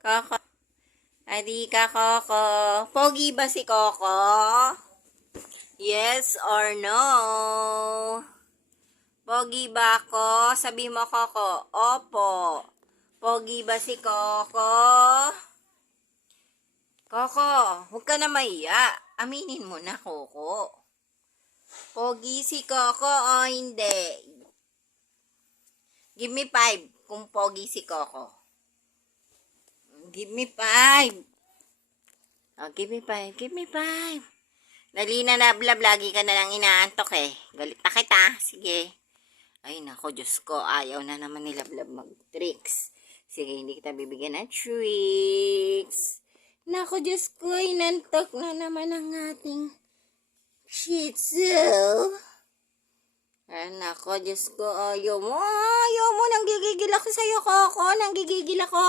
Coco. Adi ka, Coco. Pogi ba si Coco? Yes or no? Pogi ba ako? Sabi mo, Coco. Opo. Pogi ba si Coco? Coco, huwag ka na mahiya. Aminin mo na, Coco. Pogi si Coco o hindi? Give me 5 kung pogi si Coco. Give me 5. Oh, give me 5. Give me 5. Dali na lablab. Lagi ka na lang inaantok eh. Galit na kita. Sige. Ay, nako, Diyos ko. Ayaw na naman ni Lablab mag-tricks. Sige, hindi kita bibigyan ng tricks. Nako, Diyos ko. Inantok na naman ang ating Shih Tzu. Ay, nako, Diyos ko. Ayaw mo. Ayaw mo. Nanggigigil ako sa'yo, Coco. Nanggigigil ako.